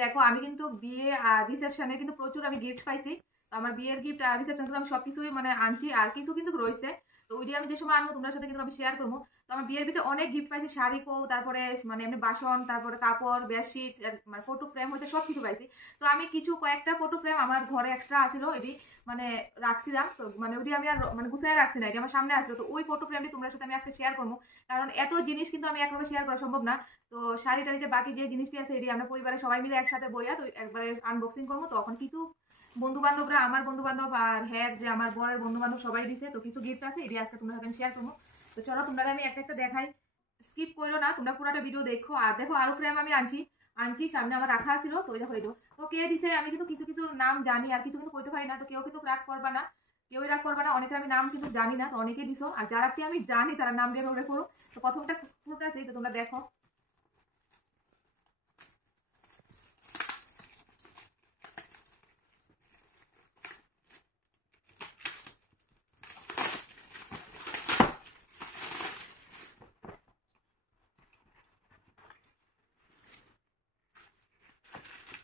দেখো আমি কিন্তু বিয়ে রিসেপশনে কিন্তু প্রচুর আমি গিফট পাইছি। তো আমার বিয়ের গিফট রিসেপশন কিন্তু আমি সবকিছুই মানে আনছি, আর কিছু কিন্তু রয়েছে। তো ওইটি আমি যে সময় আনবো তোমার সাথে কিন্তু আমি শেয়ার করবো। তো আমার বিয়ের ভিতরে অনেক গিফট পাইছি, শাড়ি কো, তারপরে মানে এমনি বাসন, তারপরে কাপড়, বেডশিট, মানে ফটো ফ্রেম হইতে সব কিছু পাইছি। তো আমি কিছু কয়েকটা ফটো ফ্রেম আমার ঘরে এক্সট্রা আসিল, এটি মানে রাখছিলাম। তো মানে ওইটি আমি আর মানে গুছাই রাখছি না, এটি আমার সামনে আসলো। তো ওই ফটো ফ্রেমটি তোমার সাথে আমি আজকে শেয়ার করবো, কারণ এত জিনিস কিন্তু আমি একসাথে শেয়ার করা সম্ভব না। তো শাড়ি টাড়িতে বাকি যে জিনিসটি আছে এটি আমরা পরিবারের সবাই মিলে একসাথে বইয়া তো একবারে আনবক্সিং করবো। তখন কিছু বন্ধু বান্ধবরা, আমার বন্ধু বান্ধব আর হ্যাঁ যে আমার বরের বন্ধু বান্ধব সবাই দিছে, তো কিছু গিফট আছে এটি আজকে তোমরা সাথে শেয়ার করবো। তো চলো তোমরা আমি একটা একটা দেখাই, স্কিপ করো না, তোমরা পুরোটা ভিডিও দেখো। আর দেখো আরো ফ্রেম আমি আনছি আনছি সামনে আমার রাখা ছিল। তো ওই দেখো এটা তো কে দিছে আমি কিন্তু কিছু কিছু নাম জানি আর কিছু কিন্তু কইতে পারি না। তো কেউ কিন্তু রাগ করবা না, কেউই রাগ করবা না, অনেকের আমি নাম কিন্তু জানি না, তো অনেকে দিছো। আর যারা কি আমি জানি তারা নাম দিয়ে ব্যবহার করো। তো প্রথমটা পুরোটা আছে, তো তোমরা দেখো।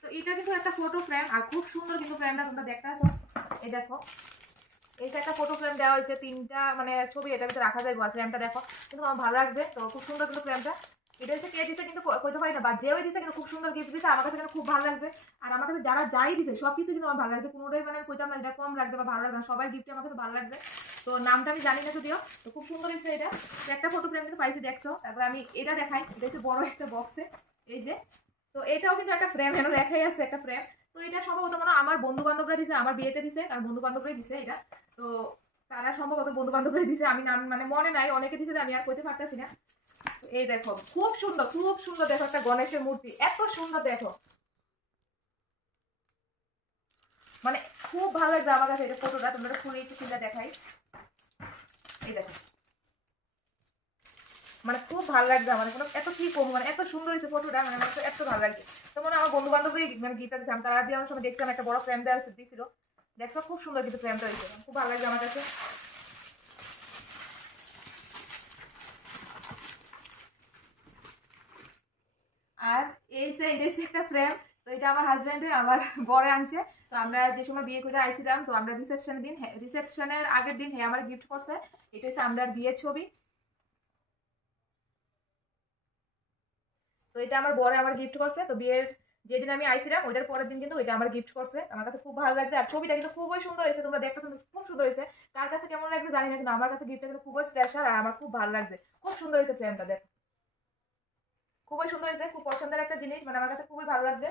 তো এটা কিন্তু একটা ফটো ফ্রেম, আর খুব সুন্দর কিন্তু ফ্রেমটা তোমরা দেখতে আসো। এই দেখো এইটা একটা ফটো ফ্রেম দেওয়া হয়েছে, তিনটা মানে ছবি এটার ভিতরে রাখা যায়। আর ফ্রেমটা দেখো কিন্তু আমার ভালো লাগছে, তো খুব সুন্দর কিন্তু ফ্রেমটা। এটা হচ্ছে কে দিতে কিন্তু কইতে পারি না, বা যেও দিতে কিন্তু খুব সুন্দর গিফট দিতে, আমার কাছে কিন্তু খুব ভালো লাগছে। আর আমার কাছে যারা যাই দিতে সবকিছু কিন্তু আমার ভালো লাগছে, কোনোটাই মানে আমি কইতাম না এটা কম লাগছে বা ভালো লাগছে না, সবাই গিফটে আমার কাছে ভালো লাগছে। তো নামটা আমি জানি না যদিও, তো খুব সুন্দর হয়েছে এটা। তো একটা ফটো ফ্রেম কিন্তু পাইছি দেখছো। তারপর আমি এটা দেখাই, এটা হচ্ছে বড় একটা বক্সে, এই যে। তো এটাও কিন্তু একটা ফ্রেম, এখানে রেখাই আছে একটা ফ্রেম। তো এটা সম্ভবত মনে আমার বন্ধু বান্ধবরা দিছে, আমার বিয়েতে দিছে, কারণ বন্ধু বান্ধবরাই দিছে এটা। তো তারা সম্ভবত বন্ধু বান্ধবরাই দিছে, আমি নাম মানে মনে নাই, অনেকে দিছে, আমি আর কইতে পারতেছি না। এই দেখো খুব সুন্দর, খুব সুন্দর। দেখো একটা গণেশের মূর্তি, এত সুন্দর দেখো, মানে খুব ভালো লাগছে আমার কাছে এটা ফটোটা। তোমরা খুলে একটু খুলে দেখাই, এই দেখো মানে খুব ভালো লাগছে আমার, কোনো এত কি কম মানে এত সুন্দর হয়েছে ফটোটা, মানে আমার এত ভালো লাগছে। তো মানে আমার বন্ধু বান্ধবই মানে গিফট দিয়েছিলাম, তারা দিয়ে আমার সময় দেখছিলাম একটা বড় ফ্রেম দেওয়া দিয়েছিল। দেখছো খুব সুন্দর কিন্তু ফ্রেমটা হয়েছে, খুব ভালো লাগছে আমার কাছে। আর এই যে এটা একটা ফ্রেম, তো এটা আমার হাজবেন্ডে আমার বরে আনছে। তো আমরা যে সময় বিয়ে করে আইছিলাম, তো আমরা রিসেপশনের দিন, রিসেপশনের আগের দিন হ্যাঁ আমার গিফট করছে। এটা হচ্ছে আমরা বিয়ের ছবি। তো এটা আমার বরে আমার গিফট করছে। তো বিয়ের যেদিন আমি আইছিলাম ওইটার পরের দিন কিন্তু ওইটা আমার গিফট করছে, আমার কাছে খুব ভালো লাগছে। আর ছবিটা কিন্তু খুবই সুন্দর হয়েছে, তোমরা দেখতেছো খুব সুন্দর হয়েছে। কার কাছে কেমন লাগছে জানি না, কিন্তু আমার কাছে গিফটটা কিন্তু খুবই স্পেশাল, আর আমার খুব ভালো লাগছে। খুব সুন্দর হয়েছে ফ্রেমটা, দেখ খুবই সুন্দর হয়েছে, খুব পছন্দের একটা জিনিস, মানে আমার কাছে খুবই ভালো লাগছে।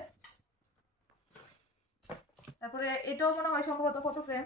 তারপরে এটাও মনে হয় সম্ভবত ফটো ফ্রেম।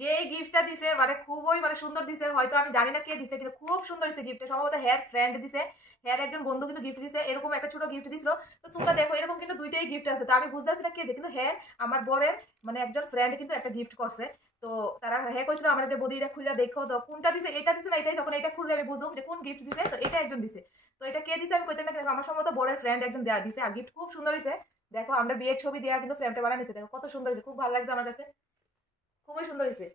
যে গিফটটা দিছে মানে খুবই মানে সুন্দর দিছে, হয়তো আমি জানি না কে দিছে, কিন্তু খুব সুন্দর দিছে গিফটটা, সম্ভবত হেয়ার ফ্রেন্ড দিছে, হেয়ার একজন বন্ধু কিন্তু গিফট দিছে, এরকম একটা ছোট গিফট দিছিল। তো তোমরা দেখো এরকম কিন্তু দুইটাই গিফট আছে, তো আমি বুঝতেছি না কে দিছে, কিন্তু হেয়ার আমার বরের মানে একজন ফ্রেন্ড কিন্তু একটা গিফট করছে। তো তারা হ্যাঁ কইছিল আমার যে বদি এটা খুলে দেখো তো কোনটা দিছে, এটা দিছে না এটাই, যখন এটা খুললে আমি বুঝুম যে কোন গিফট দিছে। তো এটা একজন দিছে, তো এটা কে দিছে আমি কইতে না, দেখো আমার সম্ভবত বরের ফ্রেন্ড একজন দেয়া দিছে, আর গিফট খুব সুন্দর হয়েছে। দেখো আমরা বিয়ের ছবি দেওয়া কিন্তু ফ্রেমটা বানানিছে, দেখো কত সুন্দর হয়েছে, খুব ভালো লাগছে আমার কাছে, খুবই সুন্দর হয়েছে।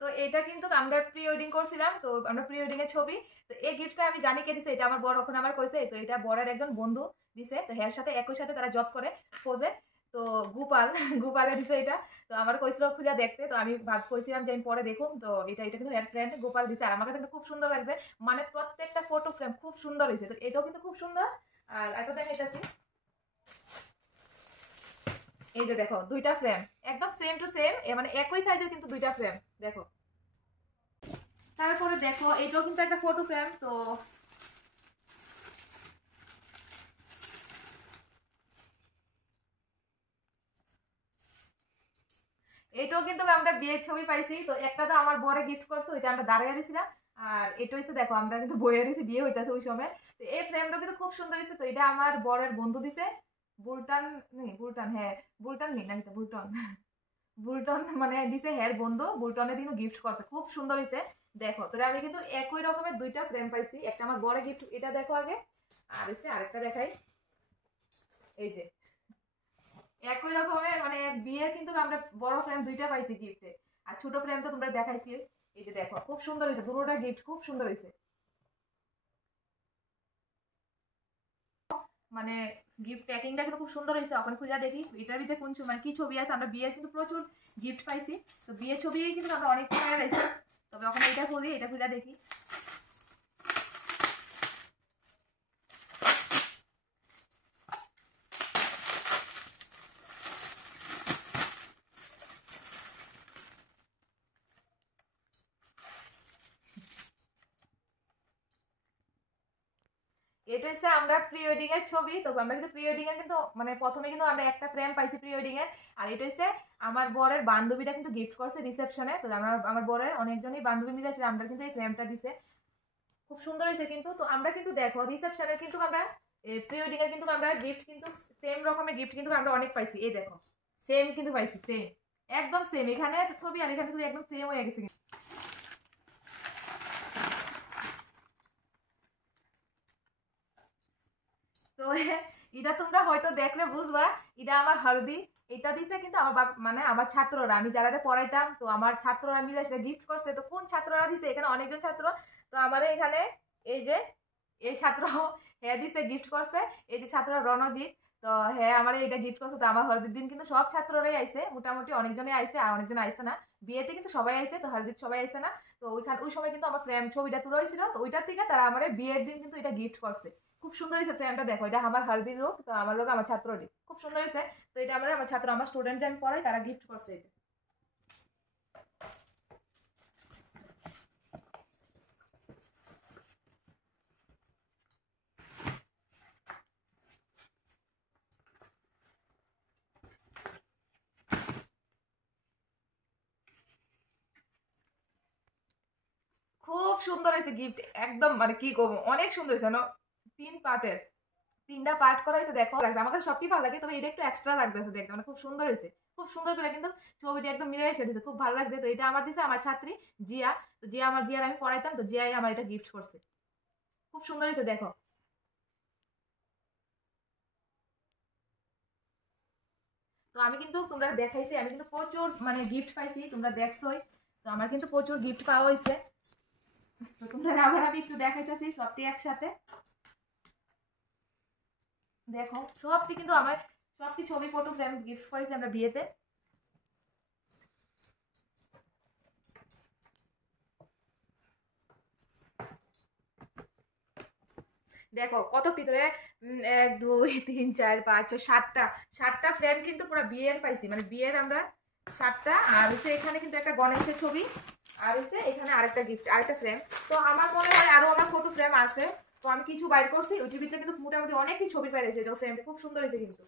তো এটা কিন্তু আমরা প্রি ওয়েডিং করছিলাম, তো আমরা প্রি ওয়েডিং এর ছবি। তো এই গিফটটা আমি জানি কে দিছে, এটা আমার বড় ওখানে আমার কইছে। তো এটা বড়ের একজন বন্ধু দিছে, তো এর সাথে একই সাথে তারা জব করে ফোজে। তো গোপাল গোপালে দিছে এটা। তো আমার কইছিল খুলে দেখতে, তো আমি কইছিলাম যে আমি পরে দেখুম। তো এটা এটা কিন্তু এর ফ্রেন্ড গোপাল দিছে, আর আমার কাছে কিন্তু খুব সুন্দর লাগছে, মানে প্রত্যেকটা ফটো ফ্রেম খুব সুন্দর হয়েছে। তো এটাও কিন্তু খুব সুন্দর। আর একটা দেখাইতেছি, এই যে দেখো দুইটা ফ্রেম একদম সেম টু সেম, মানে একই সাইজের কিন্তু দুইটা ফ্রেম দেখো। তারপরে দেখো এইটাও কিন্তু একটা ফটো ফ্রেম। তো এটাও কিন্তু আমরা বিয়ের ছবি পাইছি। তো একটা তো আমার বরে গিফট করছে, ওইটা আমরা দাঁড়িয়ে দিয়েছিলাম। আর এটা হচ্ছে দেখো আমরা কিন্তু বইয়ে দিয়েছি, বিয়ে হইতেছে ওই সময়। তো এই ফ্রেমটা কিন্তু খুব সুন্দর হয়েছে। তো এটা আমার বরের বন্ধু দিছে, বুলটান নেই বুলটান, হ্যাঁ বুলটান নেই নাকি, বুলটন বুলটন মানে দিছে হ্যার বন্ধু, বুলটনের দিনও গিফট করছে, খুব সুন্দর হয়েছে দেখো। তো আমি কিন্তু একই রকমের দুইটা ফ্রেম পাইছি, একটা আমার বড় গিফট, এটা দেখো আগে, আর হচ্ছে আরেকটা দেখাই। এই যে একই রকমের মানে এক বিয়ে কিন্তু আমরা বড় ফ্রেম দুইটা পাইছি গিফটে। আর ছোট ফ্রেম তো তোমরা দেখাইছি। এই যে দেখো খুব সুন্দর হয়েছে, দুটোটা গিফট খুব সুন্দর হয়েছে। মানে গিফট প্যাকিংটা কিন্তু খুব সুন্দর হয়েছে। ওখানে খুঁজে দেখি এটার ভিতরে কোন মানে কি ছবি আছে। আমরা বিয়ের কিন্তু প্রচুর গিফট পাইছি, তো বিয়ের ছবি কিন্তু আমরা অনেক টাকা রয়েছে। তবে ওখানে এটা খুলি, এটা খুঁজে দেখি। এটা হচ্ছে আমরা প্রি ওয়েডিং এর ছবি। তো আমরা কিন্তু প্রি ওয়েডিং এর কিন্তু মানে প্রথমে কিন্তু আমরা একটা ফ্রেম পাইছি প্রি ওয়েডিং এর। আর এটা হচ্ছে আমার বরের বান্ধবীটা কিন্তু গিফট করছে রিসেপশনে। তো আমরা আমার বরের অনেকজনই বান্ধবী মিলে আসলে আমরা কিন্তু এই ফ্রেমটা দিছে, খুব সুন্দর হয়েছে কিন্তু। তো আমরা কিন্তু দেখো রিসেপশনের কিন্তু আমরা প্রি ওয়েডিং এর কিন্তু আমরা গিফট কিন্তু সেম রকমের গিফট কিন্তু আমরা অনেক পাইছি। এই দেখো সেম কিন্তু পাইছি, সেম একদম সেম, এখানে ছবি আর এখানে ছবি একদম সেম হয়ে গেছে। তো এটা তোমরা হয়তো দেখলে বুঝবা, এটা আমার হলদি। এটা দিছে কিন্তু আমার বাপ মানে আমার ছাত্ররা, আমি যারা পড়াইতাম, তো আমার ছাত্ররা মিলে সেটা গিফট করছে। তো কোন ছাত্ররা দিছে, এখানে অনেকজন ছাত্র। তো আমার এখানে এই যে এই ছাত্র হ্যাঁ দিছে গিফট করছে, এই যে ছাত্র রণজিৎ। তো হ্যাঁ আমার এটা গিফট করছে। তো আমার হলদির দিন কিন্তু সব ছাত্ররাই আইছে, মোটামুটি অনেকজনই আইছে আর অনেকজন আইছে না। বিয়েতে কিন্তু সবাই আইছে, তো হলদির সবাই আইছে না। তো ওইখানে ওই সময় কিন্তু আমার ফ্রেম ছবিটা তুলে হয়েছিল, তো ওইটার থেকে তারা আমার বিয়ের দিন কিন্তু এটা গিফট করছে। খুব সুন্দর হয়েছে ফ্রেমটা দেখো, এটা আমার হলদির লোক, তো আমার লোক আমার ছাত্রটি খুব সুন্দর হয়েছে। তো এটা আমার ছাত্র আমার স্টুডেন্ট আমি পড়াই, তারা গিফট করছে এটা। খুব সুন্দর হয়েছে গিফট, একদম মানে কি করবো, অনেক সুন্দর হয়েছে না। 3 পার্টের, 3টা পার্ট করা হয়েছে দেখো, লাগছে আমার কাছে সবটি ভালো লাগে, তবে এটা একটু এক্সট্রা লাগতেছে দেখতে, মানে খুব সুন্দর হয়েছে। খুব সুন্দর করে কিন্তু ছবিটা একদম মিলে এসে দিয়েছে, খুব ভালো লাগছে। তো এটা আমার দিছে আমার ছাত্রী জিয়া। তো জিয়া আমার, জিয়ার আমি পড়াইতাম, তো জিয়াই আমার এটা গিফট করছে। খুব সুন্দর হয়েছে দেখো। তো আমি কিন্তু তোমরা দেখাইছি, আমি কিন্তু প্রচুর মানে গিফট পাইছি, তোমরা দেখছোই। তো আমার কিন্তু প্রচুর গিফট পাওয়া হয়েছে। তো তোমরা আবার আমি একটু দেখাইতেছি সবটি একসাথে দেখো। সবটি কিন্তু আমার সবটি ছবি ফটো ফ্রেম গিফট করেছি আমরা বিয়েতে। দেখো কতটি ধরে, 1 2 3 4 5 6 7টা, 7টা ফ্রেম কিন্তু পুরো বিয়ের পাইছি, মানে বিয়ের আমরা 7টা। আর হচ্ছে এখানে কিন্তু একটা গণেশের ছবি, আর হচ্ছে এখানে আরেকটা গিফট আরেকটা ফ্রেম। তো আমার মনে হয় আরো আমার ফটো ফ্রেম আছে, তো আমি কিছু বাইর করছি ওইটির ভিতরে কিন্তু মোটামুটি অনেকই ছবি পেয়েছে। তো ফ্রেমটা খুব সুন্দর হয়েছে কিন্তু।